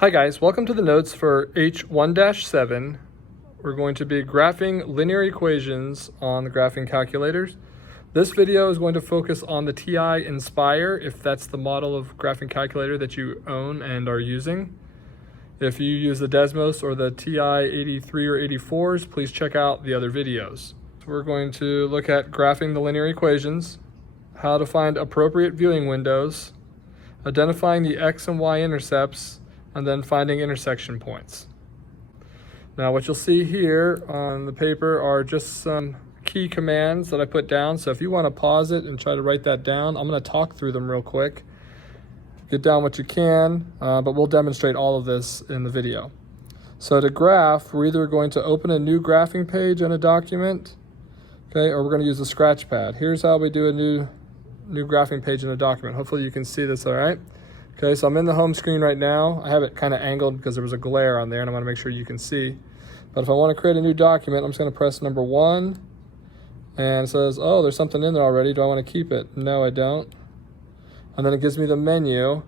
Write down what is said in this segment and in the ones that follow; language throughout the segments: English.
Hi guys, welcome to the notes for H1-7. We're going to be graphing linear equations on the graphing calculators. This video is going to focus on the TI nSpire, if that's the model of graphing calculator that you own and are using. If you use the Desmos or the TI 83 or 84s, please check out the other videos. So we're going to look at graphing the linear equations, how to find appropriate viewing windows, identifying the X and Y intercepts, and then finding intersection points. Now what you'll see here on the paper are just some key commands that I put down. So if you want to pause it and try to write that down, I'm going to talk through them real quick. Get down what you can, but we'll demonstrate all of this in the video. So to graph, we're either going to open a new graphing page in a document, okay, or we're going to use the scratch pad. Here's how we do a new graphing page in a document. Hopefully you can see this all right. Okay, so I'm in the home screen right now. I have it kind of angled because there was a glare on there and I want to make sure you can see. But if I want to create a new document, I'm just going to press number 1 and it says, oh, there's something in there already. Do I want to keep it? No, I don't. And then it gives me the menu.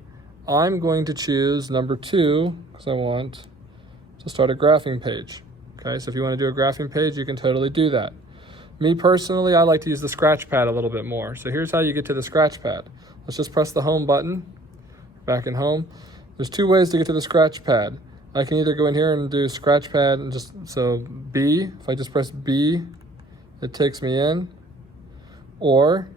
I'm going to choose number 2 because I want to start a graphing page. Okay, so if you want to do a graphing page, you can totally do that. Me personally, I like to use the scratch pad a little bit more. So here's how you get to the scratch pad. Let's just press the home button. Back in home. There's 2 ways to get to the scratch pad. I can either go in here and do scratch pad and just, so B, if I just press B, it takes me in. Or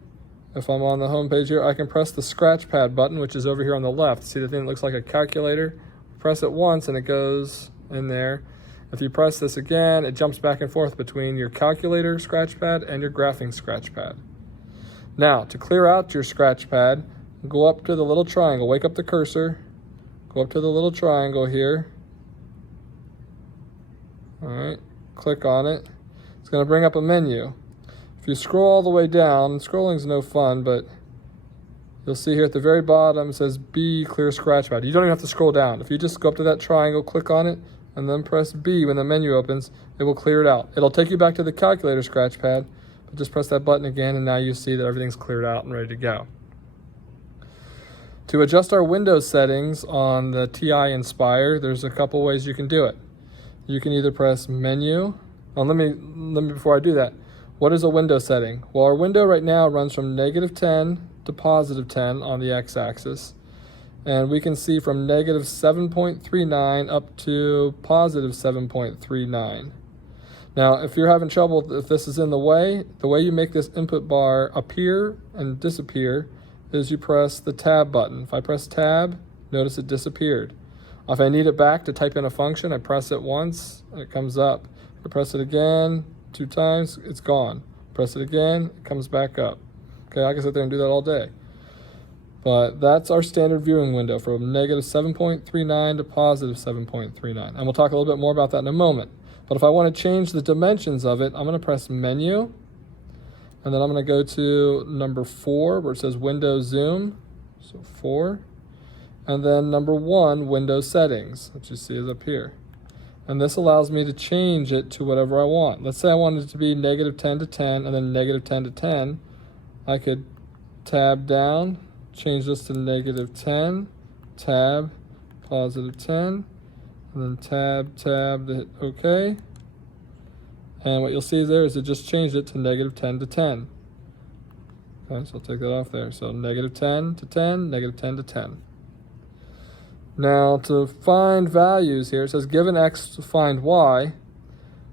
if I'm on the home page here, I can press the scratch pad button, which is over here on the left. See the thing that looks like a calculator? Press it once and it goes in there. If you press this again, it jumps back and forth between your calculator scratch pad and your graphing scratch pad. Now, to clear out your scratch pad, go up to the little triangle, wake up the cursor, go up to the little triangle here. All right, click on it. It's going to bring up a menu. If you scroll all the way down, scrolling's no fun, but you'll see here at the very bottom it says B, clear scratch pad. You don't even have to scroll down. If you just go up to that triangle, click on it, and then press B when the menu opens, it will clear it out. It'll take you back to the calculator scratch pad, but just press that button again, and now you see that everything's cleared out and ready to go. To adjust our Windows settings on the TI nSpire, there's a couple ways you can do it. You can either press menu. Oh, let me before I do that. What is a window setting? Well, our window right now runs from -10 to +10 on the x-axis. And we can see from -7.39 up to +7.39. Now, if you're having trouble, if this is in the way you make this input bar appear and disappear is you press the tab button. If I press tab, notice it disappeared. If I need it back to type in a function, I press it once, and it comes up. If I press it again 2 times, it's gone. Press it again, it comes back up. Okay, I can sit there and do that all day. But that's our standard viewing window from -7.39 to +7.39. And we'll talk a little bit more about that in a moment. But if I want to change the dimensions of it, I'm going to press menu. And then I'm going to go to number 4 where it says window zoom, so 4. And then number 1, window settings, which you see is up here. And this allows me to change it to whatever I want. Let's say I wanted it to be -10 to 10 and then -10 to 10. I could tab down, change this to -10, tab, +10, and then tab, to hit OK. And what you'll see there is it just changed it to -10 to 10. Okay, so I'll take that off there. So -10 to 10, -10 to 10. Now to find values here, it says given X to find Y.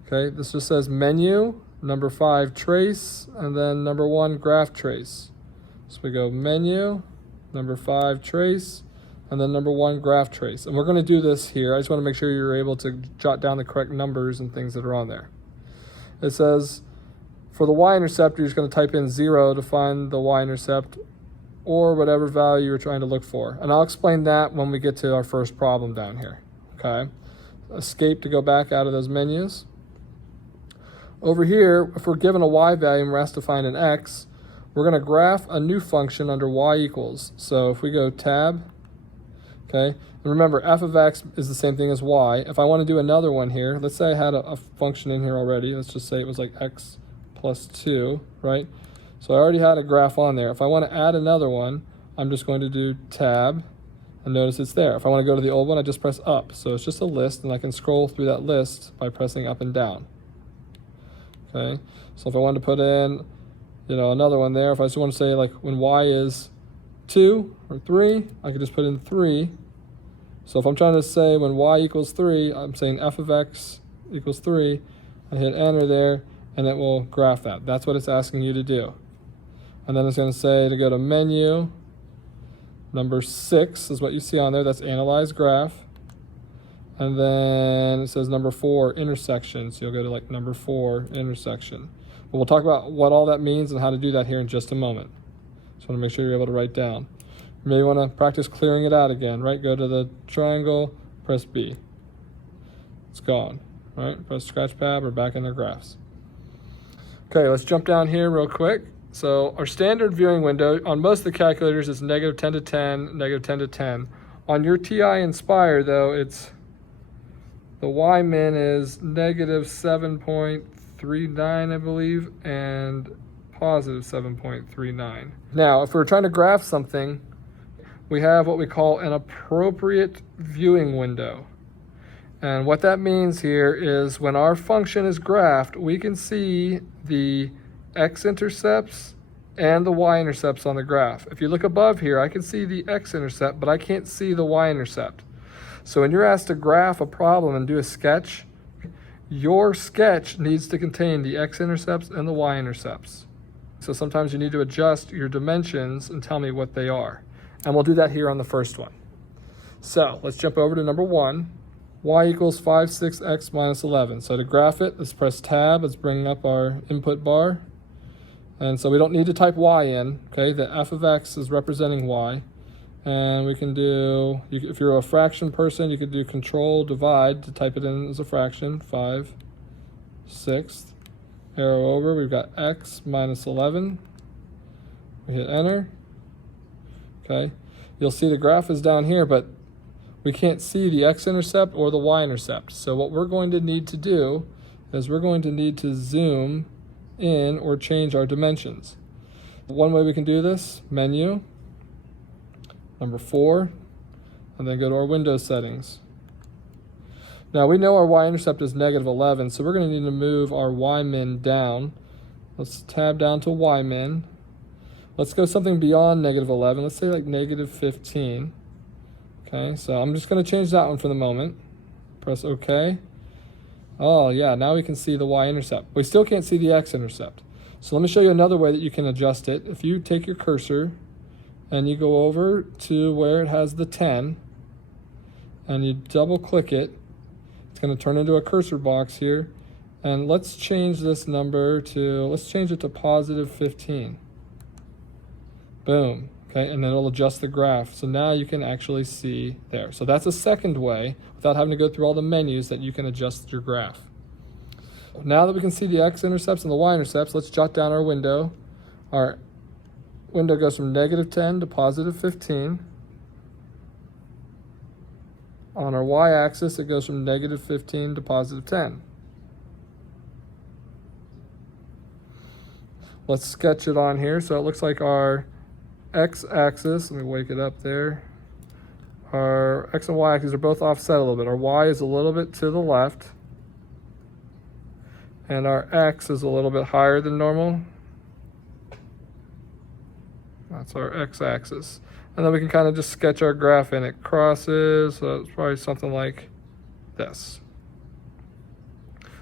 Okay, this just says menu, number 5 trace, and then number 1 graph trace. So we go menu, number 5 trace, and then number 1 graph trace. And we're going to do this here. I just want to make sure you're able to jot down the correct numbers and things that are on there. It says for the y-intercept, you're just going to type in 0 to find the y-intercept or whatever value you're trying to look for. And I'll explain that when we get to our first problem down here. Okay. Escape to go back out of those menus. Over here, if we're given a y value and we're asked to find an x, we're going to graph a new function under y equals. So if we go tab, okay, and remember, f of x is the same thing as y. If I want to do another one here, let's say I had a function in here already. Let's just say it was like x plus 2, right? So I already had a graph on there. If I want to add another one, I'm just going to do tab, and notice it's there. If I want to go to the old one, I just press up. So it's just a list, and I can scroll through that list by pressing up and down. Okay, so if I wanted to put in, another one there, if I just want to say like when y is 2 or 3, I could just put in 3. So if I'm trying to say when y equals 3, I'm saying f of x equals 3. I hit enter there, and it will graph that. That's what it's asking you to do. And then it's going to say to go to menu. Number 6 is what you see on there. That's analyze graph. And then it says number 4, intersection. So you'll go to like number 4, intersection. But we'll talk about what all that means and how to do that here in just a moment. So I want to make sure you're able to write down. You may want to practice clearing it out again, right? Go to the triangle, press B. It's gone, right? Press scratch pad, we're back in the graphs. Okay, let's jump down here real quick. So our standard viewing window on most of the calculators is -10 to 10, -10 to 10. On your TI nSpire though, it's the Y min is -7.39, I believe, and +7.39. Now, if we're trying to graph something, we have what we call an appropriate viewing window. And what that means here is when our function is graphed, we can see the x-intercepts and the y-intercepts on the graph. If you look above here, I can see the x-intercept, but I can't see the y-intercept. So when you're asked to graph a problem and do a sketch, your sketch needs to contain the x-intercepts and the y-intercepts. So sometimes you need to adjust your dimensions and tell me what they are. And we'll do that here on the first one. So let's jump over to number 1. Y equals 5, 6x minus 11. So to graph it, let's press tab. Let's bring up our input bar. And so we don't need to type y in, okay? The f of x is representing y. And we can do, if you're a fraction person, you could do control divide to type it in as a fraction, 5, 6. Arrow over, we've got x minus 11. We hit enter. Okay, you'll see the graph is down here, but we can't see the x-intercept or the y-intercept. So what we're going to need to do is we're going to need to zoom in or change our dimensions. One way we can do this, menu, number 4, and then go to our window settings. Now we know our y-intercept is -11, so we're going to need to move our y-min down. Let's tab down to y-min. Let's go something beyond -11. Let's say like -15. Okay, so I'm just going to change that one for the moment. Press OK. Oh yeah, now we can see the y-intercept. We still can't see the x-intercept. So let me show you another way that you can adjust it. If you take your cursor and you go over to where it has the 10 and you double click it, it's going to turn into a cursor box here. And let's change this number to, let's change it to +15. Boom. Okay, and then it'll adjust the graph. So now you can actually see there. So that's a second way, without having to go through all the menus, that you can adjust your graph. Now that we can see the x-intercepts and the y-intercepts, let's jot down our window. Our window goes from -10 to +15. On our y-axis, it goes from -15 to +10. Let's sketch it on here. So it looks like our x-axis, let me wake it up there. Our x and y axes are both offset a little bit. Our y is a little bit to the left, and our x is a little bit higher than normal. That's our x-axis. And then we can kind of just sketch our graph in. It crosses, so it's probably something like this.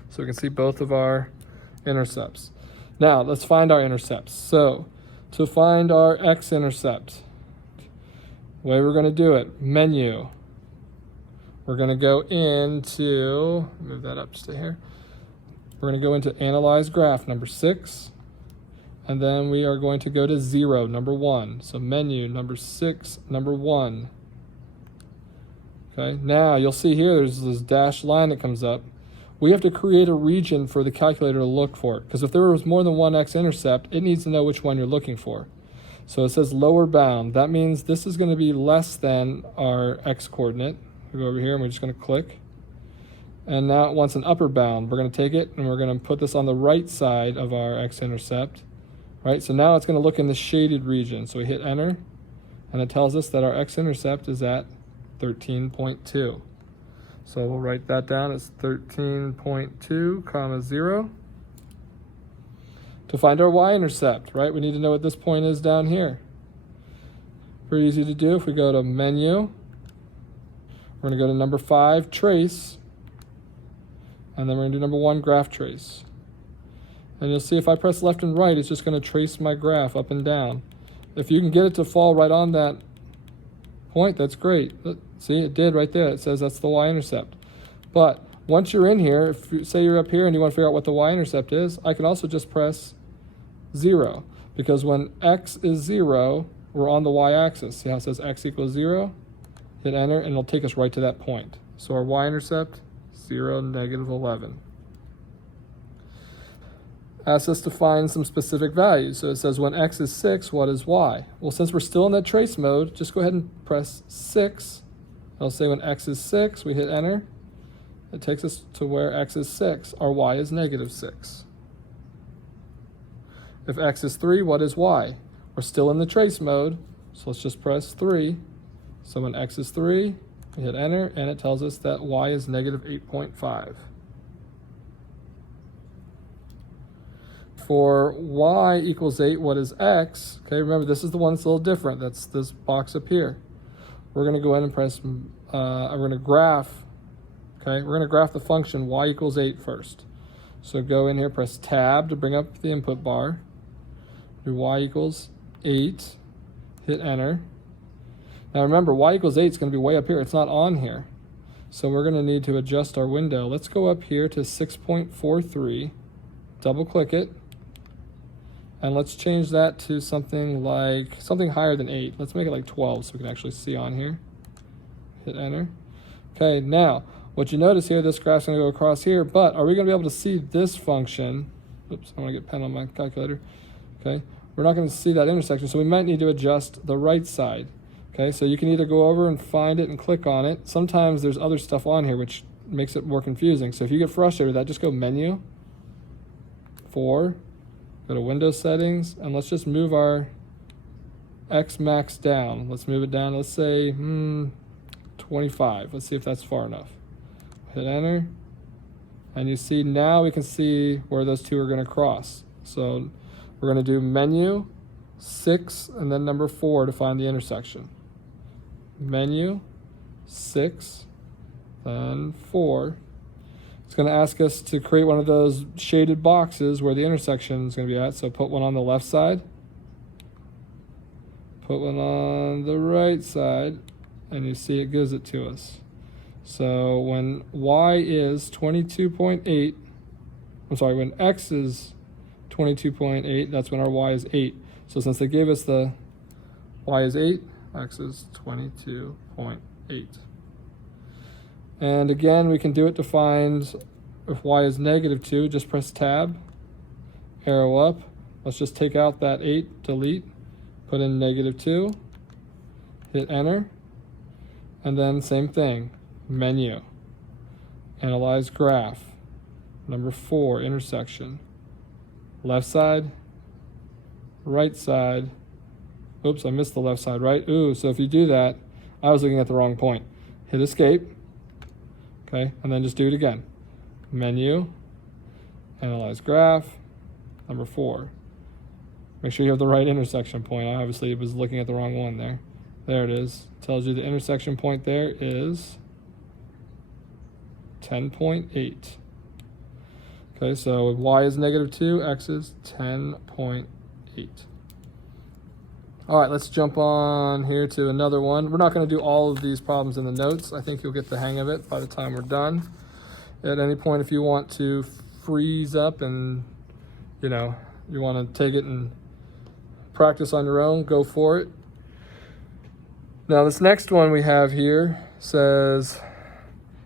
So we can see both of our intercepts. Now, let's find our intercepts. So, to find our x-intercept, the way we're going to do it, menu. We're going to go into, move that up to here. We're going to go into Analyze Graph, number 6. And then we are going to go to 0, number 1. So menu, number 6, number 1. Okay, now you'll see here there's this dashed line that comes up. We have to create a region for the calculator to look for, because if there was more than one x-intercept, it needs to know which one you're looking for. So it says lower bound. That means this is going to be less than our x-coordinate. We go over here and we're just going to click. And now it wants an upper bound. We're going to take it and we're going to put this on the right side of our x-intercept. Right, so now it's going to look in the shaded region. So we hit enter, and it tells us that our x-intercept is at 13.2. So we'll write that down as 13.2 comma 0. To find our y-intercept, right, we need to know what this point is down here. Pretty easy to do. If we go to Menu, we're going to go to number 5, Trace, and then we're going to do number 1, Graph Trace. And you'll see if I press left and right, it's just going to trace my graph up and down. If you can get it to fall right on that point, that's great. See, it did right there. It says that's the y-intercept. But once you're in here, if you say you're up here and you want to figure out what the y-intercept is, I can also just press 0. Because when x is 0, we're on the y-axis. See how it says x equals 0? Hit enter, and it'll take us right to that point. So our y-intercept, 0, -11. Asks us to find some specific values. So it says when x is 6, what is y? Well, since we're still in that trace mode, just go ahead and press 6. It'll say when x is 6, we hit enter. It takes us to where x is 6. Our y is -6. If x is 3, what is y? We're still in the trace mode, so let's just press 3. So when x is 3, we hit enter, and it tells us that y is -8.5. For y equals 8, what is x? Okay, remember this is the one that's a little different. That's this box up here. We're going to go in and press, we're going to graph, okay? We're going to graph the function y equals 8 first. So go in here, press tab to bring up the input bar. Do y equals 8, hit enter. Now remember, y equals 8 is going to be way up here. It's not on here. So we're going to need to adjust our window. Let's go up here to 6.43, double click it, and let's change that to something higher than 8. Let's make it like 12 so we can actually see on here. Hit enter. Okay, now what you notice here, this graph's going to go across here, but are we going to be able to see this function? Oops, I want to get pen on my calculator. Okay, we're not going to see that intersection, so we might need to adjust the right side. Okay, so you can either go over and find it and click on it. Sometimes there's other stuff on here which makes it more confusing. So if you get frustrated with that, just go Menu, 4, go to Windows Settings, and let's just move our X max down. Let's move it down, let's say 25. Let's see if that's far enough. Hit enter, and you see now we can see where those two are going to cross. So we're going to do Menu, 6, and then number 4 to find the intersection. Menu, 6, then 4. It's going to ask us to create one of those shaded boxes where the intersection is going to be at. So put one on the left side, put one on the right side, and you see it gives it to us. So when y is 22.8, I'm sorry, when x is 22.8, that's when our y is 8. So since they gave us the y is 8, x is 22.8. And again, we can do it to find if y is -2, just press tab, arrow up. Let's just take out that 8, delete, put in -2, hit enter, and then same thing, Menu, analyze graph, number 4, intersection, left side, right side. Oops, I missed the left side, right? Ooh, so if you do that, I was looking at the wrong point. Hit escape, okay, and then just do it again. Menu, analyze graph, number 4. Make sure you have the right intersection point. I obviously was looking at the wrong one there. There it is. Tells you the intersection point there is 10.8. Okay, so y is -2, x is 10.8. All right, let's jump on here to another one. We're not going to do all of these problems in the notes. I think you'll get the hang of it by the time we're done. At any point, if you want to freeze up and, you want to take it and practice on your own, go for it. Now, this next one we have here says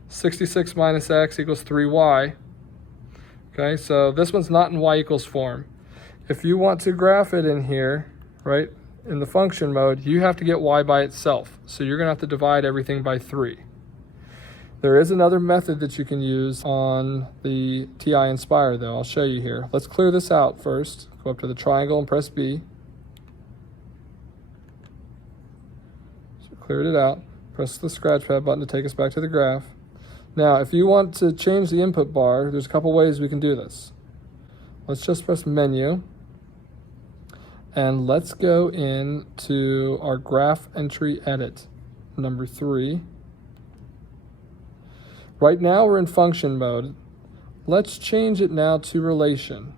66 minus x equals 3y. Okay, so this one's not in y equals form. If you want to graph it in here, right, in the function mode, you have to get y by itself. So you're going to have to divide everything by 3. There is another method that you can use on the TI nSpire, though. I'll show you here. Let's clear this out first. Go up to the triangle and press B. So cleared it out. Press the scratch pad button to take us back to the graph. Now, if you want to change the input bar, there's a couple ways we can do this. Let's just press menu, and let's go into our graph entry edit, number 3. Right now we're in function mode. Let's change it now to relation.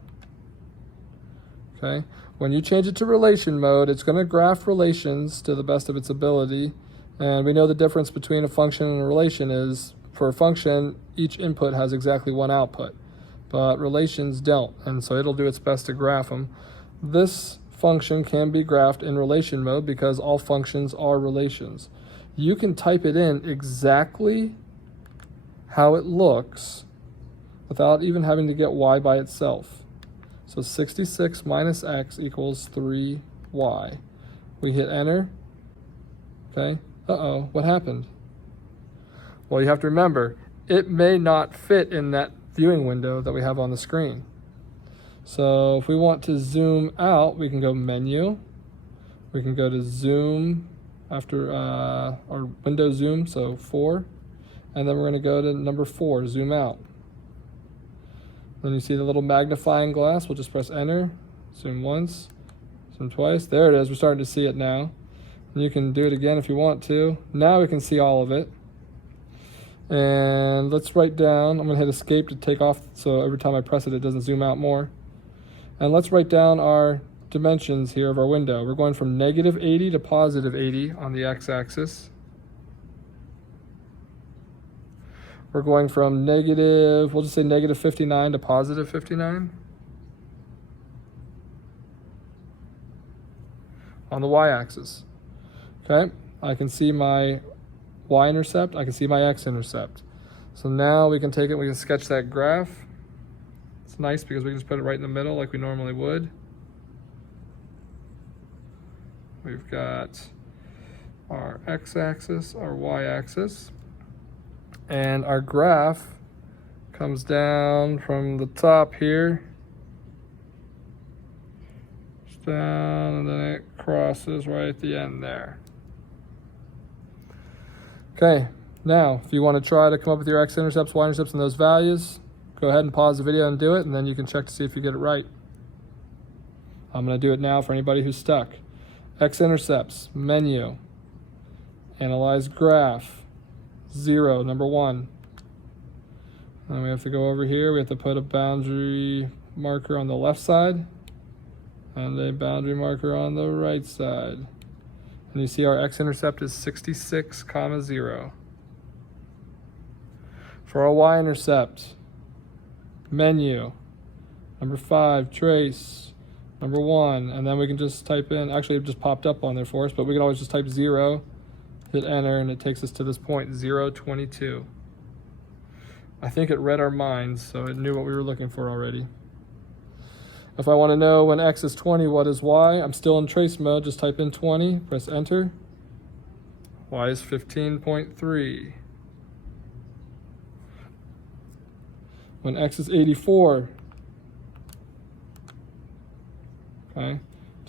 Okay, when you change it to relation mode, it's going to graph relations to the best of its ability. And we know the difference between a function and a relation is, for a function, each input has exactly one output, but relations don't, and so it'll do its best to graph them. This function can be graphed in relation mode because all functions are relations. You can type it in exactly how it looks without even having to get y by itself. So 66 minus x equals 3y. We hit enter. Okay. Uh-oh, what happened? Well, you have to remember, it may not fit in that viewing window that we have on the screen. So if we want to zoom out, we can go menu. We can go to zoom after our window zoom, so 4. And then we're going to go to number 4, zoom out. Then you see the little magnifying glass. We'll just press enter, zoom once, zoom twice. There it is. We're starting to see it now. And you can do it again if you want to. Now we can see all of it. And let's write down, I'm going to hit escape to take off so every time I press it, it doesn't zoom out more. And let's write down our dimensions here of our window. We're going from negative 80 to positive 80 on the x-axis. We're going from negative, we'll just say negative 59 to positive 59 on the y-axis. Okay, I can see my y-intercept, I can see my x-intercept. So now we can take it, we can sketch that graph. It's nice because we can just put it right in the middle like we normally would. We've got our x-axis, our y-axis, and our graph comes down from the top here, just down, and then it crosses right at the end there. Okay, now if you want to try to come up with your x-intercepts, y-intercepts, and those values, go ahead and pause the video and do it, and then you can check to see if you get it right. I'm going to do it now for anybody who's stuck. X-intercepts, menu, analyze graph, 0, number 1. And we have to go over here, we have to put a boundary marker on the left side and a boundary marker on the right side. And you see our x-intercept is 66, 0. For our y-intercept, menu, number 5, trace, number 1, and then we can just type in, actually it just popped up on there for us, but we can always just type 0, hit enter, and it takes us to this point, 0, 22. I think it read our minds, so it knew what we were looking for already. If I want to know when x is 20, what is y? I'm still in trace mode, just type in 20, press enter. Y is 15.3. When x is 84, okay,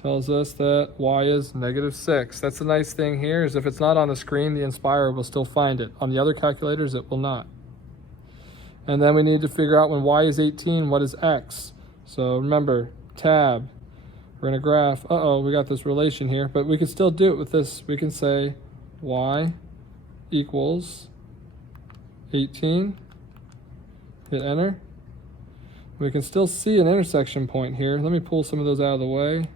tells us that y is -6. That's the nice thing here, is if it's not on the screen, the nSpire will still find it. On the other calculators, it will not. And then we need to figure out when y is 18, what is x? So remember, tab, we're gonna graph, we got this relation here, but we can still do it with this. We can say y equals 18, hit enter. We can still see an intersection point here. Let me pull some of those out of the way.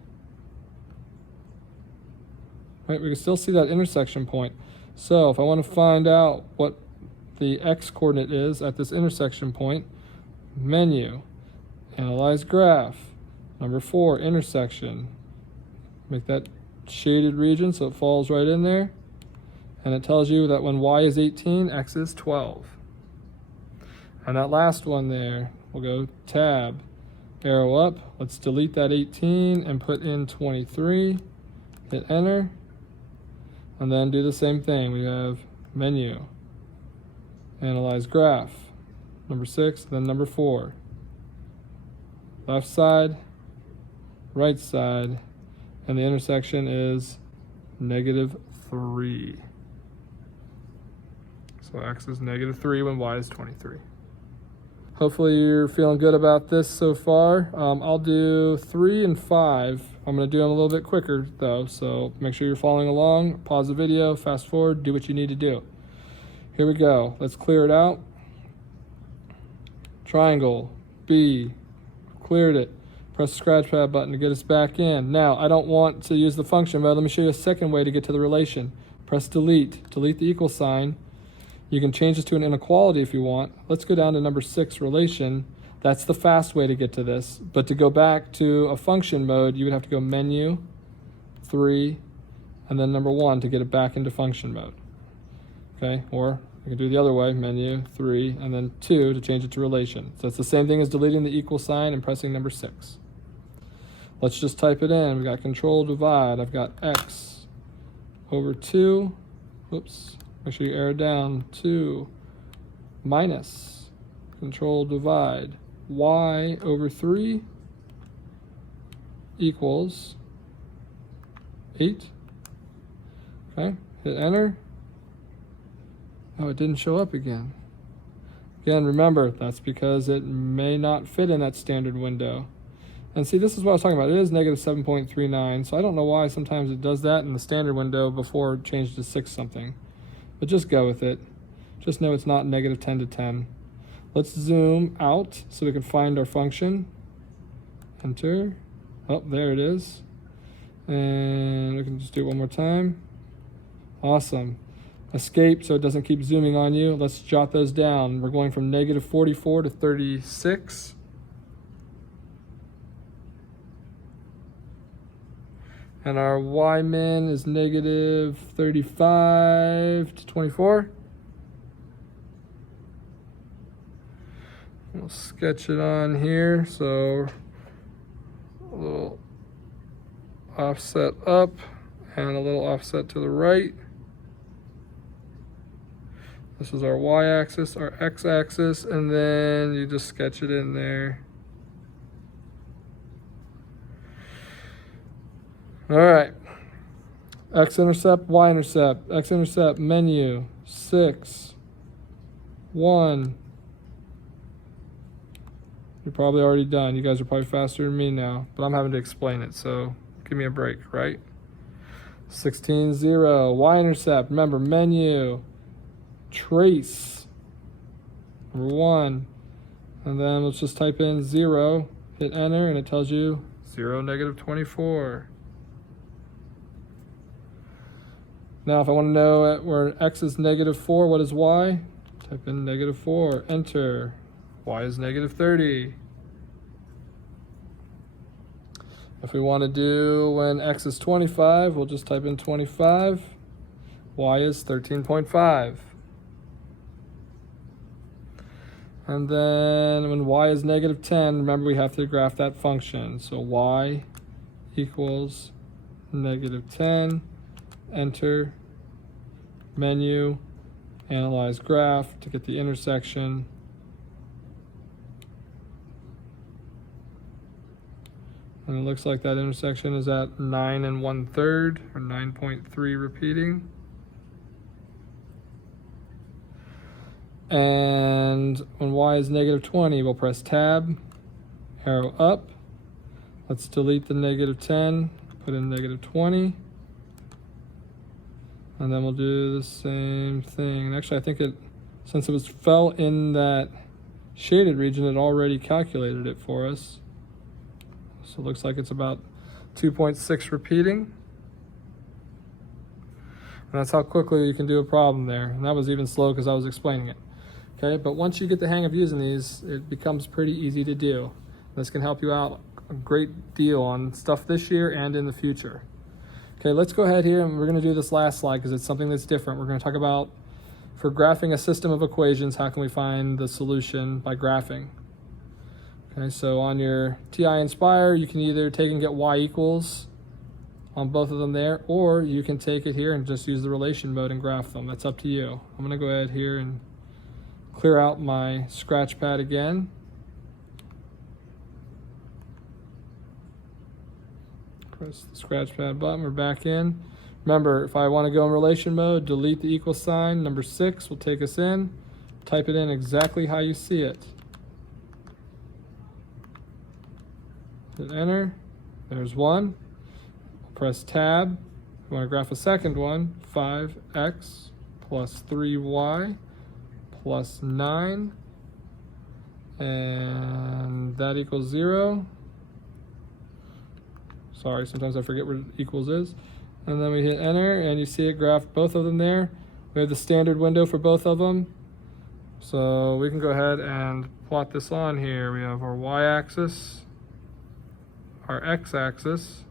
Right, we can still see that intersection point. So if I want to find out what the x coordinate is at this intersection point, menu, analyze graph, number 4, intersection. Make that shaded region so it falls right in there. And it tells you that when y is 18, x is 12. And that last one there, we'll go tab, arrow up. Let's delete that 18 and put in 23. Hit enter. And then do the same thing. We have menu, analyze graph, number 6, then number 4. Left side, right side, and the intersection is -3. So x is -3 when y is 23. Hopefully you're feeling good about this so far. I'll do 3 and 5. I'm going to do them a little bit quicker though, so make sure you're following along. Pause the video, fast forward, do what you need to do. Here we go. Let's clear it out. Triangle, B, cleared it. Press the scratch pad button to get us back in. Now, I don't want to use the function mode. Let me show you a second way to get to the relation. Press delete, delete the equal sign. You can change this to an inequality if you want. Let's go down to number 6, relation. That's the fast way to get to this. But to go back to a function mode, you would have to go menu, 3, and then number 1 to get it back into function mode. Okay, or you can do the other way, menu, 3, and then 2 to change it to relation. So it's the same thing as deleting the equal sign and pressing number 6. Let's just type it in. We got control divide. I've got x over 2, whoops, make sure you arrow down, 2 minus control divide y over 3 equals 8. Okay, hit enter. Oh, it didn't show up again. Again, remember, that's because it may not fit in that standard window. And see, this is what I was talking about. It is -7.39, so I don't know why sometimes it does that in the standard window before it changed to 6 something. But just go with it. Just know it's not -10 to 10. Let's zoom out so we can find our function. Enter. Oh, there it is. And we can just do it one more time. Awesome. Escape so it doesn't keep zooming on you. Let's jot those down. We're going from -44 to 36. And our y min is -35 to 24. We'll sketch it on here. So a little offset up and a little offset to the right. This is our y-axis, our x-axis, and then you just sketch it in there. All right, x-intercept, y-intercept, x-intercept, menu, 6, 1. You're probably already done. You guys are probably faster than me now, but I'm having to explain it, so give me a break, right? 16, 0, y-intercept, remember, menu, trace, number 1, and then let's just type in 0, hit enter, and it tells you 0, -24. Now, if I want to know where x is -4, what is y? Type in -4, enter. Y is -30. If we want to do when x is 25, we'll just type in 25. Y is 13.5. And then when y is -10, remember we have to graph that function. So y equals -10. Enter, menu, analyze graph to get the intersection. And it looks like that intersection is at 9 1/3 or 9.3 repeating. And when y is -20, we'll press tab, arrow up. Let's delete the -10, put in -20. And then we'll do the same thing. And actually, I think since it fell in that shaded region, it already calculated it for us. So it looks like it's about 2.6 repeating. And that's how quickly you can do a problem there. And that was even slow because I was explaining it. Okay, but once you get the hang of using these, it becomes pretty easy to do. This can help you out a great deal on stuff this year and in the future. Okay, let's go ahead here and we're going to do this last slide because it's something that's different. We're going to talk about, for graphing a system of equations, how can we find the solution by graphing? Okay, so on your TI nSpire, you can either take and get y equals on both of them there, or you can take it here and just use the relation mode and graph them. That's up to you. I'm going to go ahead here and clear out my scratch pad again. Press the scratch pad button, we're back in. Remember, if I want to go in relation mode, delete the equal sign. Number 6 will take us in. Type it in exactly how you see it. Hit enter. There's 1. Press tab. If you want to graph a second one, 5x plus 3y plus 9. And that equals 0. Sorry, sometimes I forget where equals is. And then we hit enter, and you see it graphed both of them there. We have the standard window for both of them. So we can go ahead and plot this on here. We have our y-axis, our x-axis,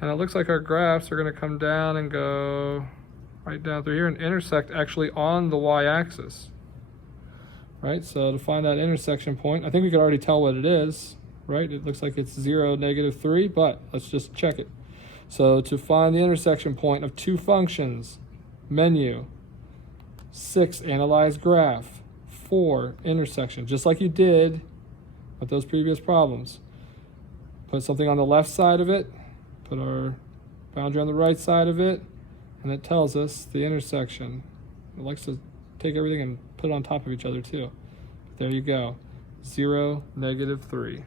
and it looks like our graphs are going to come down and go right down through here and intersect actually on the y-axis. Right, so to find that intersection point, I think we could already tell what it is, right? It looks like it's 0, -3, but let's just check it. So to find the intersection point of two functions, menu, 6, analyze graph, 4, intersection, just like you did with those previous problems. Put something on the left side of it, put our boundary on the right side of it, and it tells us the intersection. It likes to take everything and put it on top of each other too. There you go, 0, -3.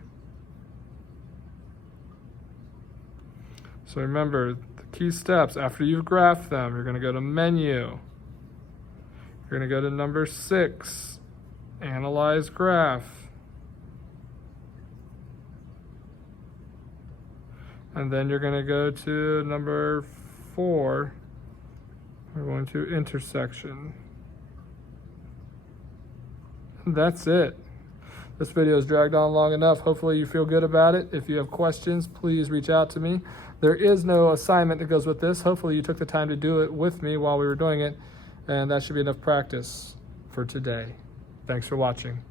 So remember, the key steps, after you've graphed them, you're going to go to menu. You're going to go to number 6, analyze graph. And then you're going to go to number 4, we're going to intersection. And that's it. This video is dragged on long enough. Hopefully you feel good about it. If you have questions, please reach out to me. There is no assignment that goes with this. Hopefully you took the time to do it with me while we were doing it, and that should be enough practice for today. Thanks for watching.